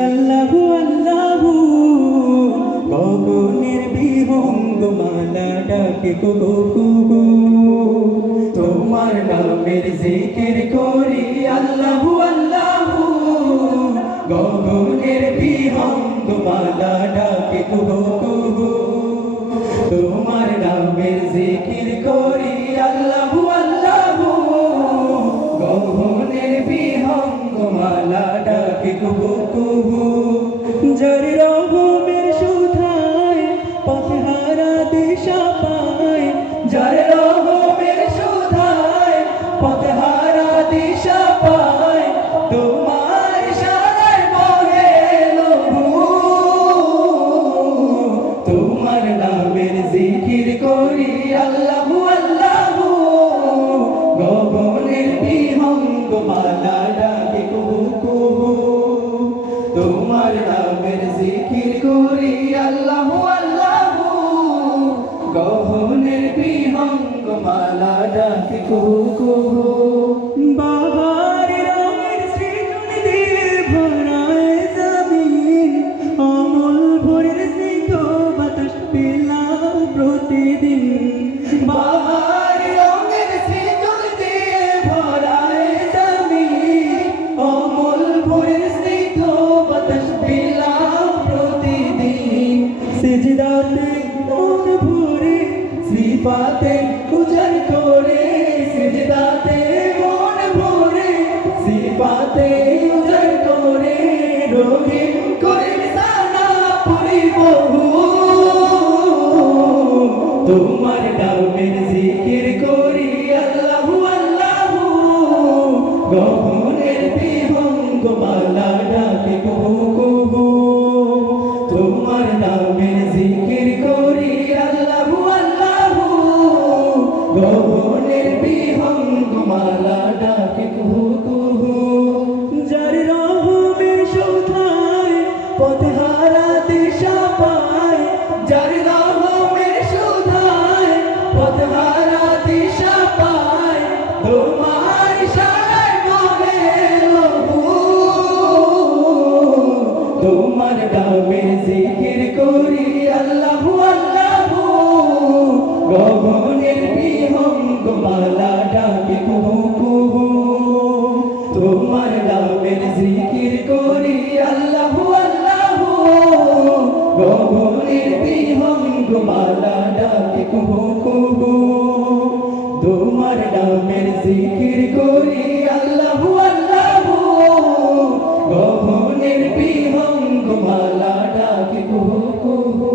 আল্লাহু আল্লাহু গগনের বিহঙ্গ মালা ডাকে কুহু কুহু তোমার নামের জিকির করি আল্লাহু আল্লাহু গগনের বিহঙ্গ মালা ডাকে কুহু কুহু তোমার নামের জিকির করি আল্লাহু আল্লাহু গগনের বিহঙ্গ মালা ডাকে কুহু কুহু যার রহমের সুধায় পথহারা দিশা পায় যার রহমের সুধায় পথহারা দিশা পায় তোমার ইশারায় বহে লহু তোমার নামের জিকির করি আল্লাহু আল্লাহু গগনের বিহঙ্গ মালা ডাকে কুহু কুহু তোমার নামের জিকির করি আল্লাহু আল্লাহু গগনের বিহঙ্গ মালা ডাকে কুহু কুহু বাহার রঙের সৃজন দিয়ে ভরায় জমিন অমল ভোরের স্নিগ্ধ বাতাস পেলাম প্রতিদিন বাহার রঙের সৃজন দিয়ে ভরায় জমিন অমল ভোরের স্নিগ্ধ বাতাস পেলাম প্রতিদিন সিজদাতে মন ভরে সিফাতে উজাড় করে সিজদাতে মন ভরে সিফাতে উজাড় করে রঙিন করে সানা পরিবহু তোমার নামের জিকির করি আল্লাহু আল্লাহু গগনের বিহঙ্গ মালা ডাকে কুহু কুহু তোমার নামের জিকির করি আল্লাহু আল্লাহু গগনের বিহঙ্গ মালা ডাকে কুহু কুহু যার রহমের সুধায় পথহারা দিশা পায় যার রহমের সুধায় পথহারা দিশা পায় তোমার ইশারায় বহে লহু তোমার নামের জিকির করি আল্লাহু আল্লাহু গগনের বিহঙ্গ মালা ডাকে কুহু কুহু তোমার নামের জিকির করি আল্লাহু আল্লাহু গগনের বিহঙ্গ মালা ডাকে কুহু কুহু তোমার নামের জিকির করি আল্লাহু আল্লাহু গগনের বিহঙ্গ মালা ডাকে কুহু কুহু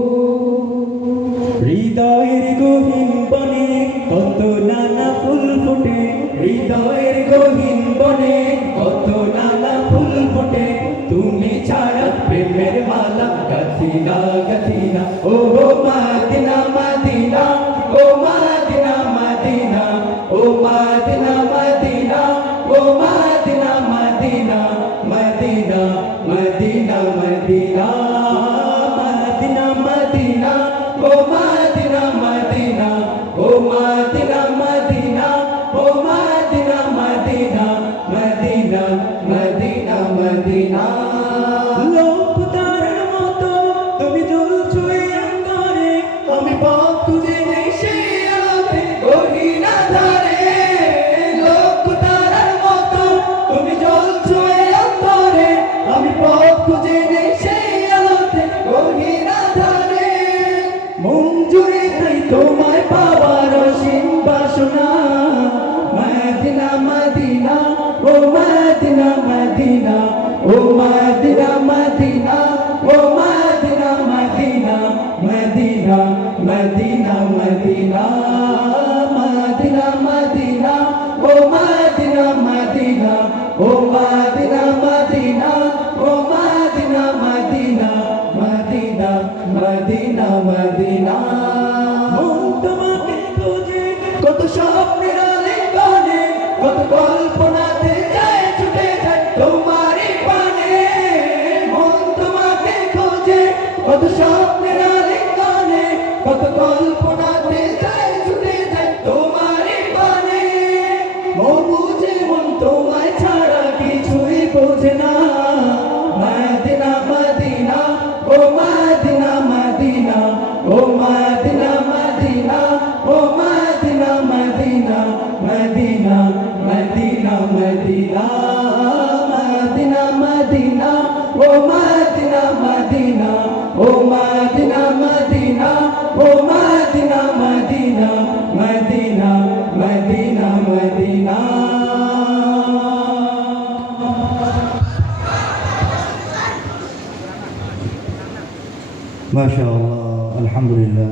হৃদয়ের গহীন বনে কত নানা ফুল ফোটে হৃদয়ের গহীন বনে কত নানা ফুল ফোটে তুমি ছাড়া প্রেমের মালা গাথিনা গাথিনা ও মাদিনা মাদিনা ও মাদিনা মাদিনা ও মাদিনা মাদিনা ও Medina Medina Medina Medina Medina Medina Medina ও মদিনা মদিনা ও মদিনা মদিনা ও Medina Medina Medina Medina Medina লোক তারার মতো তুমি জ্বলছো এই অন্তরে আমি পথ খুঁজে নেই সেই আলোতে গহীন আঁধারে লোক তারার মতো তুমি জ্বলছো এই অন্তরে আমি পথ খুঁজে নেই সেই আলোতে গহীন আঁধারে মন জুড়ে তাই তোমায় পাওয়ার অসীম বাসনা মদিনা মদিনা ও মদিনা মদিনা ও মদিনা মদিনা ও Medina Medina Medina Medina Medina Medina Medina ও মদিনা মদিনা ও মদিনা মদিনা ও Medina Medina Medina Medina Medina মন তোমাকে খোঁজে কত স্বপ্নের আলিঙ্গনে কত কল্পনাতে যায় ছুটে যায় তোমারই পানে মন তোমাকে খোঁজে কত স্বপ্নের আলিঙ্গনে কত কল্পনাতে যায় ছুটে যায় তোমারই পানে মন বুঝে মন তোমায় ছাড়া কিছুই বোঝে না মদিনা ও মদিনা মদিনা ও Medina Medina Medina Medina Medina Medina Medina ও মদিনা মদিনা ও মদিনা মদিনা ও Medina Medina Medina Medina Medina ما شاء الله الحمد لله